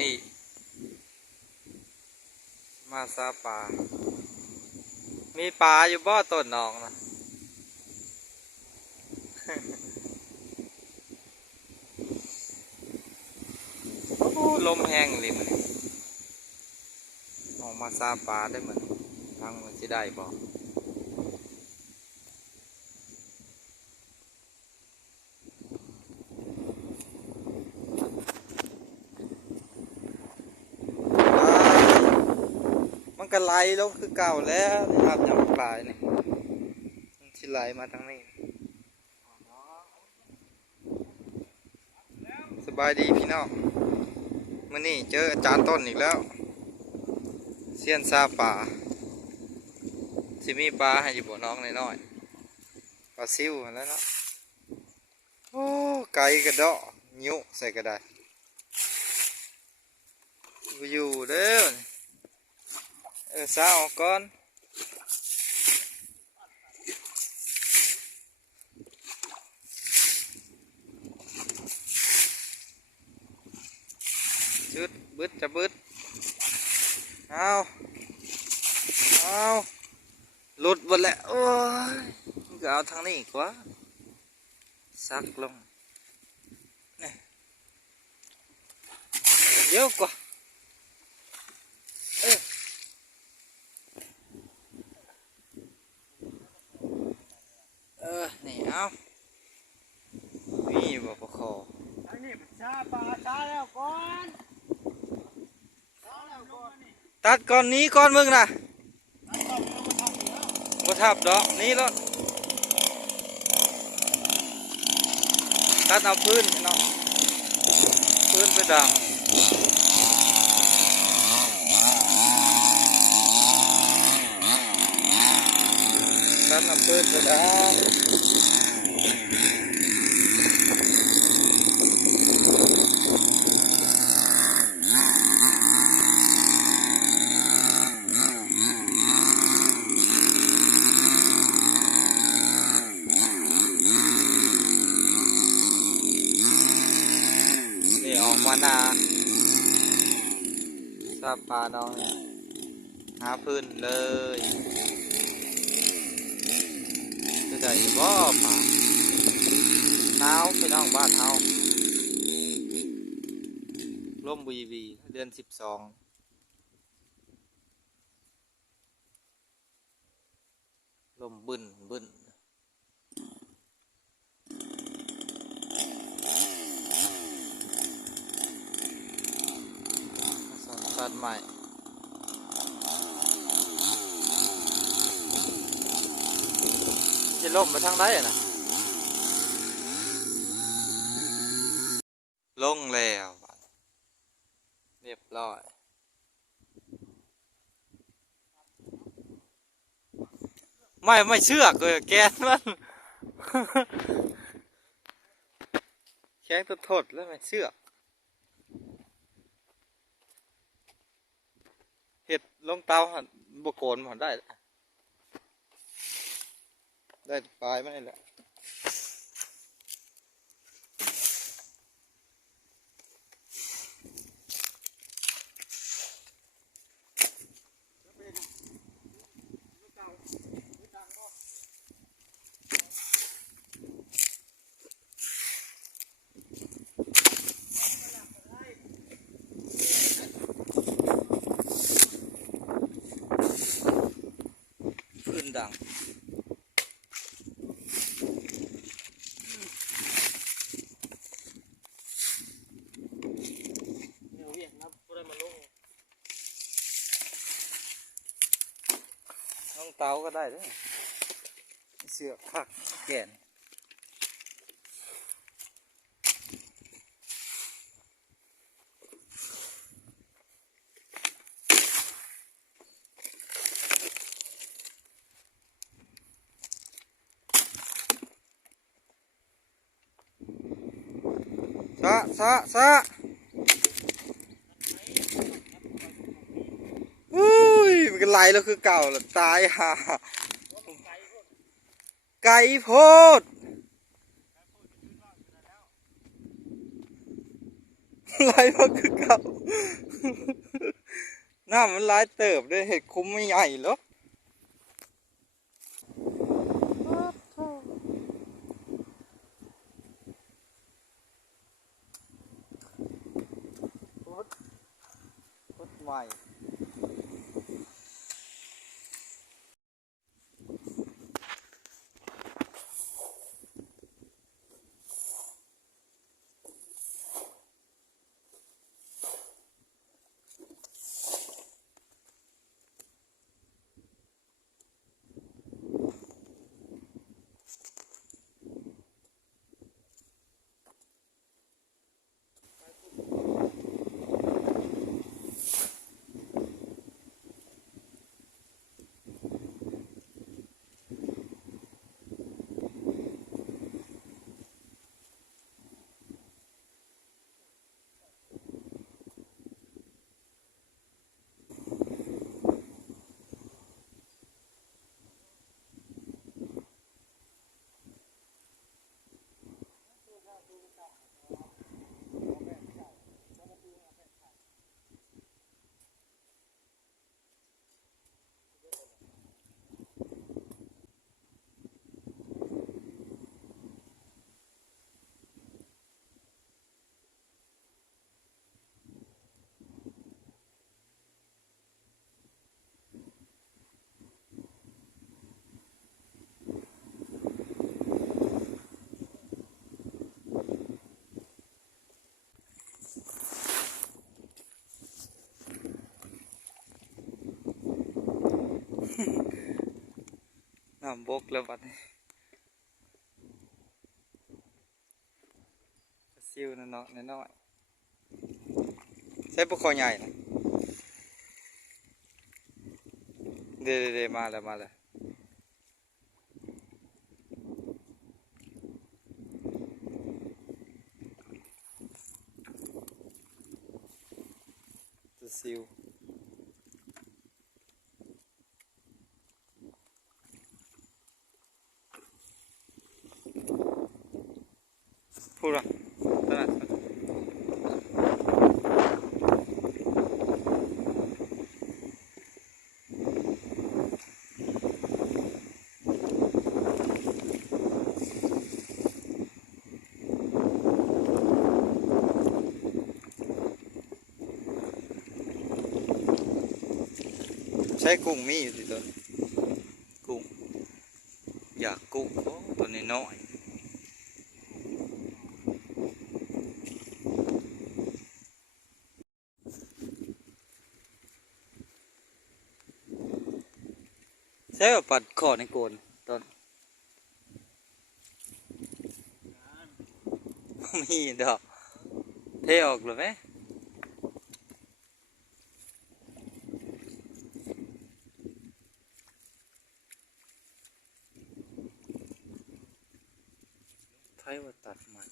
นี่ มาซาปลา มีปลาอยู่บ่อต้นนองนะโอ้ลมแห้งเลยมันออกมาซาปลาได้เหมือนทางมันจะได้บ่ มันก็ไหลลงคือเก่าแล้วนะครับยำปลายนี่มันสิไหลมาทางนี้สบายดีพี่น้องมื่อนี้เจออาจารย์ต้นอีกแล้วเซียนซาป่าสิมีปลาให้อยู่บ่น้องน้อยๆปลาซิวแล้วเนาะโอ้ไก่กระดาะยุใส่กระไดบ่อยู่เด้อ ยมันก็เอาทางนี้อีกวะซักลงนี่เดี๋ยวกว่าเออเออ นี่ เอานี่บ่ประคออันนี้ชาปลาชาแล้วก่อนชาแล้วก่อนตัดก่อนนี้ก่อนมึงนะอันก่อนเราทำเหลือบ่ทับดอกนี้แล้วตัดเอาพื้นเนาะพื้นไปดังตัดเอาพื้นไปดังนี่ออกมานา ซาปลาน้องเนี่ยหาพื้นเลยจะได้บ่ปลาหนาวไปน้องบ้านเฮาร่มวีวีเดือนสิบสองลมบึนบึน สังกัดใหม่จะล่มไปทางไหนอะนะลงแล้วบัดเรียบร้อยไม่ไม่เชือกเลยแกนมันแข้งตัวทดแล้วไม่เชือก เห็ด ลงเตาหันบกโกนมันได้ ได้ปลายไม่แหละ ขึ้นดังเดี๋ยวเวียงนะบ่ได้มาลงน้องเตาก็ได้เด้วยเสือกผักแก่น ซะซะอุ้ยมันก็ไหลแล้วคือเก่าแล้วตายห่าไก่โพดไหลมาคือเก่าหน้ำมันไหลเติบด้วยเห็ดคุ้มไม่ใหญ่หรอ ร น้ำบกแล้วบัดนี้ซิวนั่นเนาะน้อยใช้พวกคอใหญ่นะเดี๋ยวเดี๋ยวมาแล้วมาแล้วปลาซิว พูดว่าตลาดสดใช้กุ้งมีอยู่สิตัวกุ้งอยากกุ้งตัวนี้น้อยใช่แบบปัดคอในโกนตอนมีดอกเทออกหรือไหม ไทยว่าตัดมัน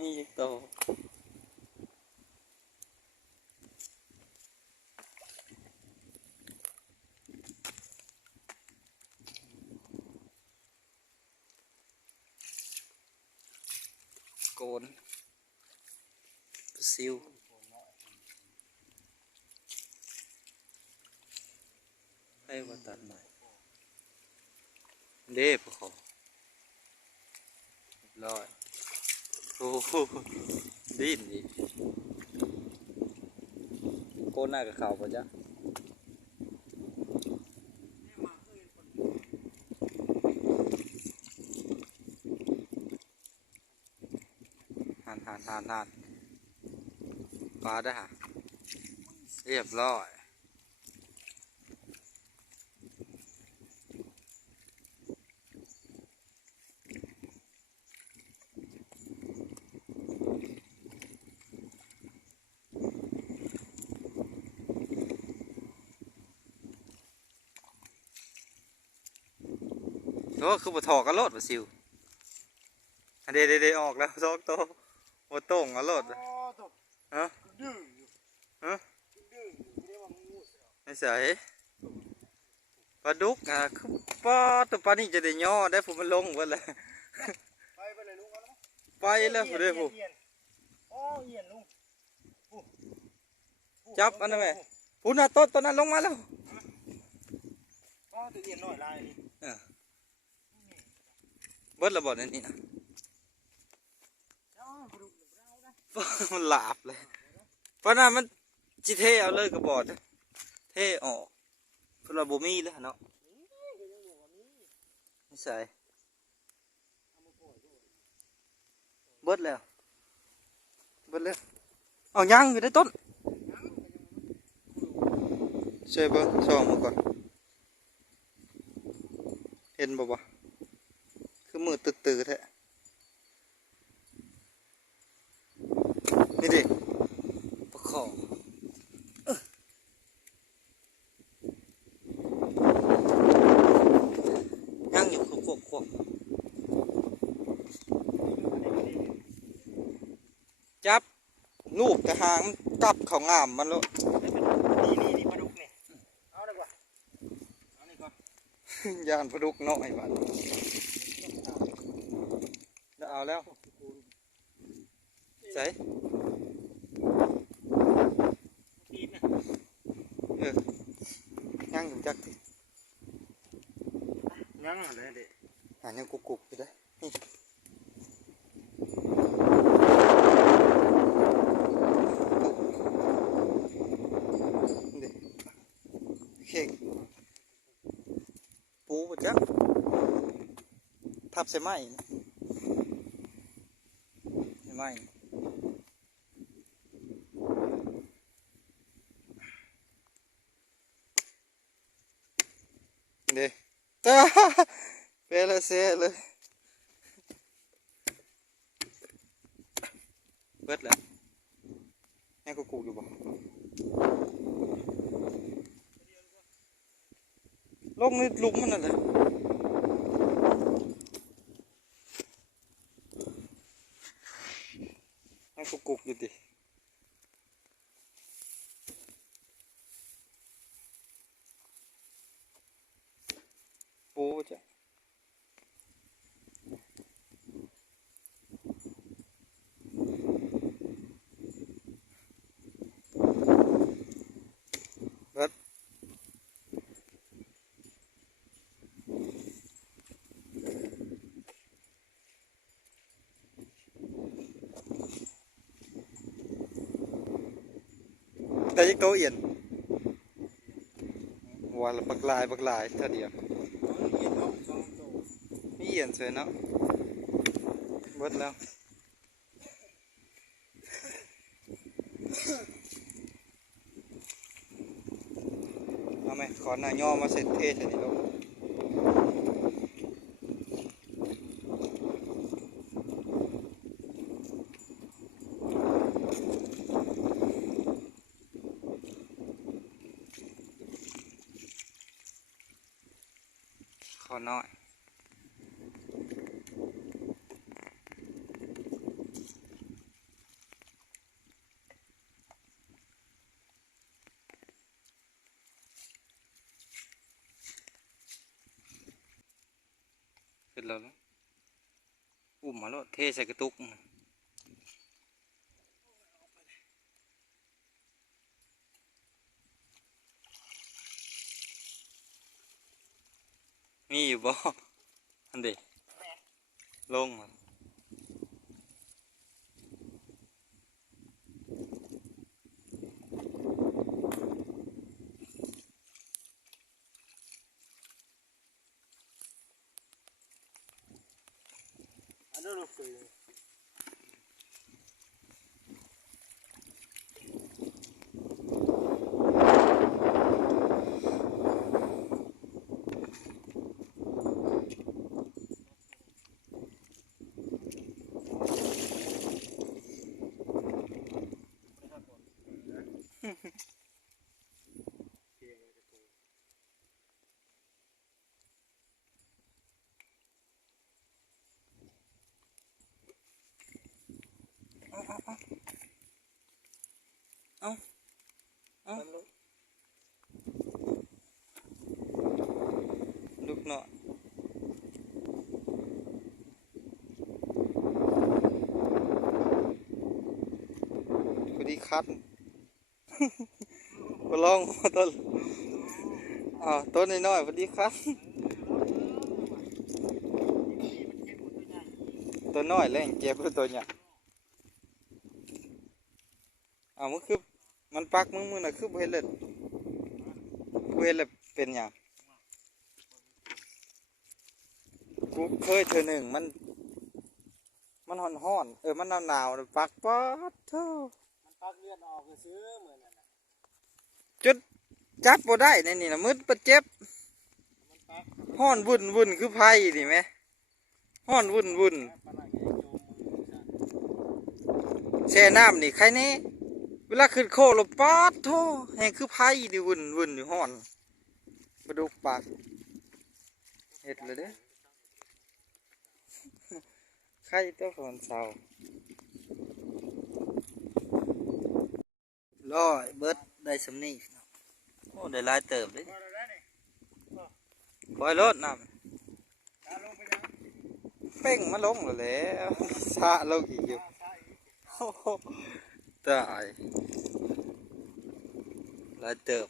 มีอีกโตวโกน ซิวให้ว่าตัดใหม่เด้ปะขาเรียบร้อยโอ้โหดิ้นอีกโกนหน้ากับเขาปะจ๊ะหันหันหันหัน ปลาได้ฮะเรียบร้อยโอ้คือบ่ถอกกันโลดบ่ซิวอันเดยวเดยวเดออกแล้วสองโตวโอโต้งเอารถโอ้ตก ฮะ ดื้ออยู่ ฮะ ดื้ออยู่ไม่ได้ว่างูเสือ ไม่ ใส่ปลาดุกอะคือปลาตัวปลานี่จะได้ย่อได้ผมมันลงหมดเลยไปไปเลยลุงเอาแล้วไปแล้วผมได้ผมเอียนโอ้เอียนลุงอู้อู้จับอันนั้นไหมพูน่ะต้นต้นนั้นลงมาแล้วอ๋อตัวเอียนน้อยลายนี่เบิดระเบิดอันนี้นะเอาปลาดุกเอาได้มันหลาบเลยเพราะนั้นมันจิเทเอาเลยกระบอก เท่ออกเพราะว่าบ่มีแล้วเนาะนี่ก็ยังบอกว่านี่ไม่ใส่เบิดแล้วเบิดแล้วเอายังอยู่ในต้นยังก็ยังใช่เบิ้งส่องมาก่อนเห็นบ่บ่คือมือตื้อๆแท้นี่ดิปลาขอเอ้อยังอยู่คือควบควบจับ ลูกแต่หางมันกลับเขางามมันแล้วนี่นี่นี่ปลาดุกนี่เอาดีกว่าเอานี่ก่อนยานปลาดุกน้อยบัดแล้วเอาแล้วใส่ทีนะเออยังอยู่จักทียังอะไรเด็กหายังกุกกุกอยู่ได้อนี่นี่เข่งปูปะจ๊ะ ทับใส่ไม้นะใส่ไม้เด้ตาเปละเสียเลยเบิดแล้วยังกูกูอยู่บ่ลงในหลุมมันนั่นแหละ ยังกูกูอยู่ดิปูจ้ะ เบิด แต่ยังโตเอียนวันละบักลายบักลายเท่าเดียวนี่เอาสองตัวมีเอียนสวยเนาะเบิดแล้วเอาไหมขอหน้าย่อมาเสร็จเทศเลยนี่ลูก ขอน้อยขึ้นแล้วนะ มมาแล้วเทใส่กระตุกมีอยู่บ่อันเด็ลงมาอันนั้นเราเคย ป คันมาลองต้นอ้าต้นน้อยๆพอดีคันตัวน้อยแรงเจ็บตัวใหญ่อ้ามันคือมันปักมึงมึงน่ะคือเห็นเลเห็นเลเป็นหยังกูเคยเธอหนึ่งมัน มันห่อนห่อนเออมันหนาวหนาวปักป๊อดเท่า ปักเลือดออกซื้อเหมือนนั่นน่ะจุดจับบ่ได้ในนี่นะมืดประเจ็บมันปักห่อนวุ่นวุ่นคือไพ่นี่ไหมห่อนวุ่นวุ่นปลาไหลแกงโยมมือซะแช่น้ำนี่ใครแน่เวลาขึ้นโคลปอดโทแหงคือไพ่ดิวุ่นวุ่นอยู่ห่อนกระดูกปากเห็ดเลยเด้อไข่ตัวฝนเศร้า ร้อยเบิดได้สำนีโอ้ได้หลายเติบเลยพอแล้วได้นี่ปล่อยรถน้ตาลงไปยังำเป้งมาลงแล้วแหล้วซาลงอีกอยู่ตาใช่อีกโอ้โหตายหลายเติบ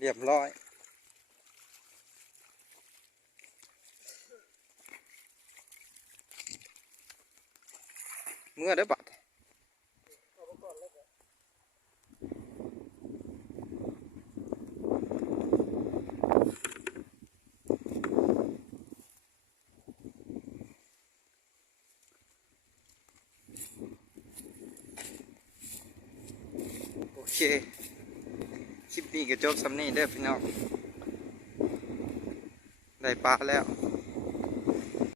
เรียบร้อยเมื่อได้บัดโอเค คลิปนี้ก็ จบสำนีเด้อพี่น้อง ได้ปลาแล้ว